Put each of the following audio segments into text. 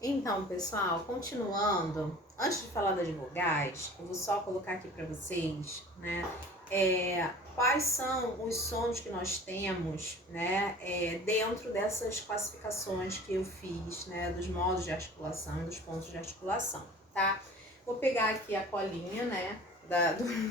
Então, pessoal, continuando, antes de falar das vogais, eu vou só colocar aqui para vocês, né, quais são os sons que nós temos, né, dentro dessas classificações que eu fiz, né, dos modos de articulação e dos pontos de articulação, tá? Vou pegar aqui a colinha, né,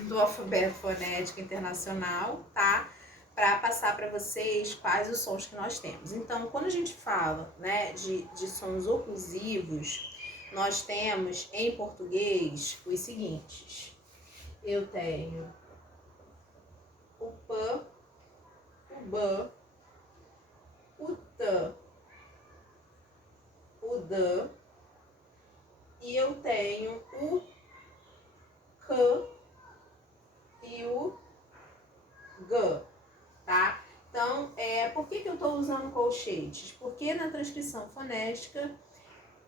do alfabeto fonético internacional, tá? Para passar para vocês quais os sons que nós temos. Então, quando a gente fala, né, de sons oclusivos, nós temos em português os seguintes. Eu tenho o P, o B, o T, o D, e eu tenho o K e o G, tá? Então, por que eu estou usando colchetes? Porque na transcrição fonética,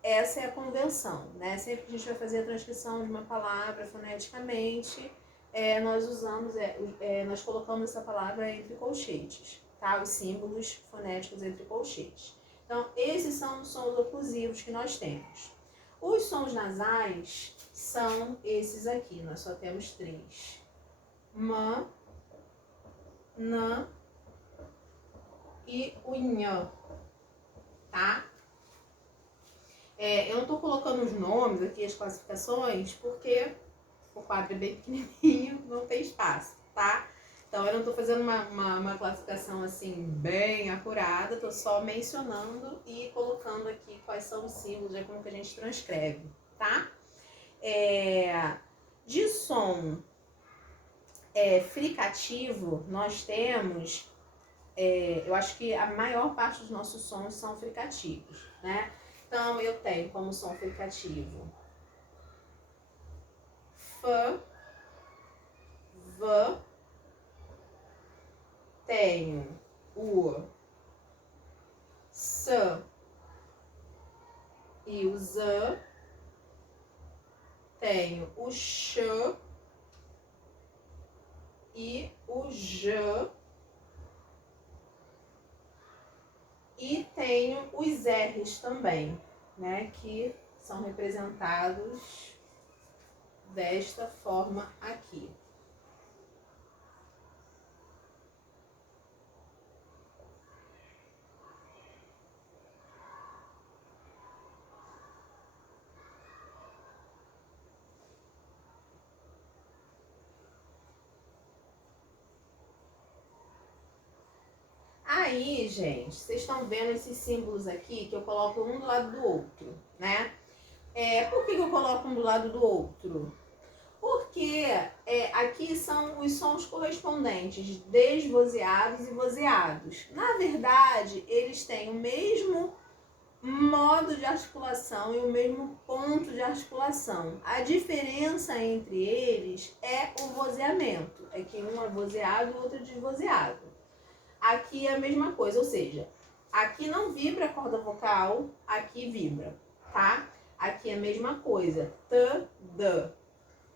essa é a convenção, né? Sempre que a gente vai fazer a transcrição de uma palavra foneticamente, nós colocamos essa palavra entre colchetes, tá? Os símbolos fonéticos entre colchetes. Então, esses são os sons oclusivos que nós temos. Os sons nasais são esses aqui, nós só temos 3. M, N e o Nh, tá? Eu não tô colocando os nomes aqui, as classificações, porque o quadro é bem pequenininho, não tem espaço, tá? Então eu não tô fazendo uma classificação assim bem acurada, tô só mencionando e colocando aqui quais são os símbolos, como que a gente transcreve, tá? De som fricativo, nós temos, eu acho que a maior parte dos nossos sons são fricativos, né? Então eu tenho como som fricativo F, V, tenho o S e o Z, tenho o X e o J, e tenho os R's também, né, que são representados desta forma aqui. Aí, gente, vocês estão vendo esses símbolos aqui que eu coloco um do lado do outro, né? Por que eu coloco um do lado do outro? Porque aqui são os sons correspondentes desvozeados e vozeados. Na verdade, eles têm o mesmo modo de articulação e o mesmo ponto de articulação. A diferença entre eles é o vozeamento. É que um é vozeado e o outro é desvozeado. Aqui é a mesma coisa, ou seja, aqui não vibra a corda vocal, aqui vibra, tá? Aqui é a mesma coisa, T, D,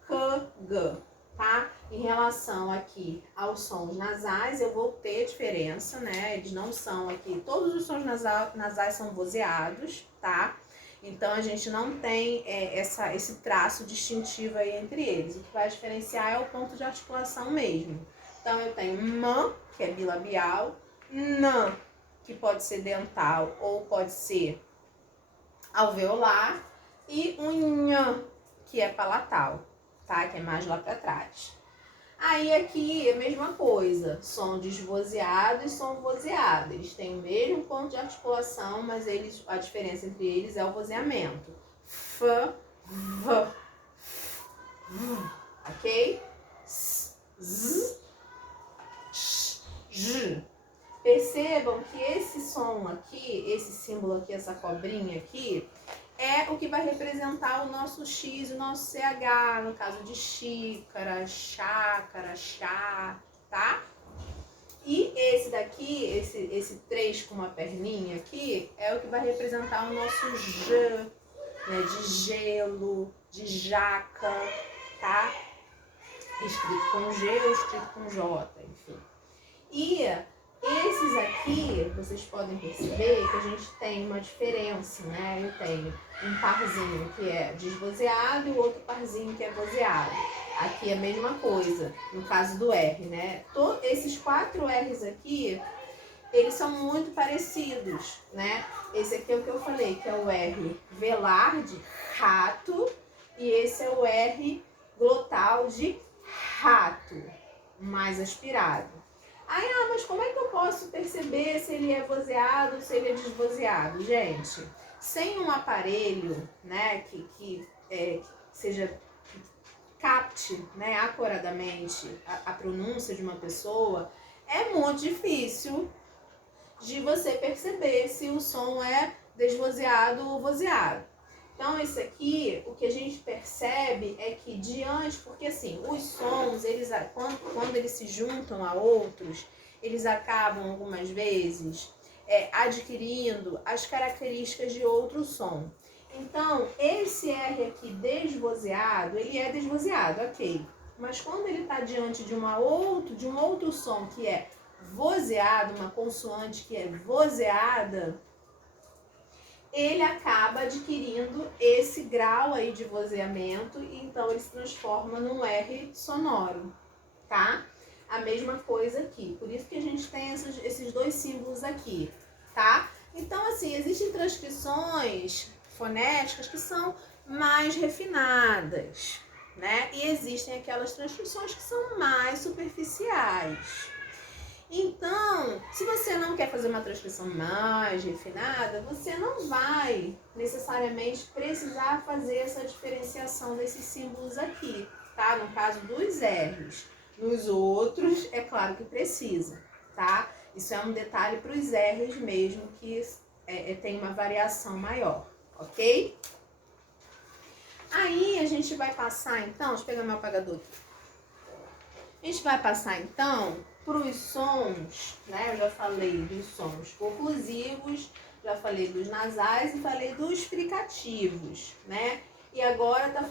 K, G, tá? Em relação aqui aos sons nasais, eu vou ter diferença, né? Eles não são aqui, todos os sons nasais são vozeados, tá? Então a gente não tem esse traço distintivo aí entre eles. O que vai diferenciar é o ponto de articulação mesmo. Então eu tenho M, que é bilabial, N, que pode ser dental ou pode ser alveolar, e um Nh, que é palatal, tá? Que é mais lá para trás. Aí aqui é a mesma coisa, som desvozeado e som vozeado. Eles têm o mesmo ponto de articulação, mas a diferença entre eles é o vozeamento. F, V, ok? S, Z, Sh, J. Percebam que esse som aqui, esse símbolo aqui, essa cobrinha aqui, é o que vai representar o nosso X e o nosso CH, no caso de xícara, chácara, chá, tá? E esse daqui, esse 3 com uma perninha aqui, é o que vai representar o nosso J, né? De gelo, de jaca, tá? Escrito com G ou escrito com J, enfim. E Esses aqui, vocês podem perceber que a gente tem uma diferença, né? Eu tenho um parzinho que é desvozeado e o outro parzinho que é vozeado. Aqui é a mesma coisa, no caso do R, né? Esses 4 R's aqui, eles são muito parecidos, né? Esse aqui é o que eu falei, que é o R velar de rato, e esse é o R glotal de rato, mais aspirado. Aí, mas como é que eu posso perceber se ele é vozeado ou se ele é desvozeado? Gente, sem um aparelho, né, que seja, que capte, né, acuradamente a pronúncia de uma pessoa, é muito difícil de você perceber se o som é desvozeado ou vozeado. Então, esse aqui, o que a gente percebe é que diante, porque assim, os sons, quando eles se juntam a outros, eles acabam algumas vezes adquirindo as características de outro som. Então, esse R aqui desvozeado, ele é desvozeado, ok. Mas quando ele está diante de um outro som que é vozeado, uma consoante que é vozeada, ele acaba adquirindo esse grau aí de vozeamento e então ele se transforma num R sonoro, tá? A mesma coisa aqui, por isso que a gente tem esses 2 símbolos aqui, tá? Então, assim, existem transcrições fonéticas que são mais refinadas, né? E existem aquelas transcrições que são mais superficiais. Então, se você não quer fazer uma transcrição mais refinada, você não vai necessariamente precisar fazer essa diferenciação desses símbolos aqui, tá? No caso dos R's. Nos outros, é claro que precisa, tá? Isso é um detalhe para os R's mesmo, que tem uma variação maior, ok? Aí a gente vai passar então, deixa eu pegar meu apagador aqui. A gente vai passar então para os sons, né? Eu já falei dos sons oclusivos, já falei dos nasais e falei dos fricativos, né? E agora tá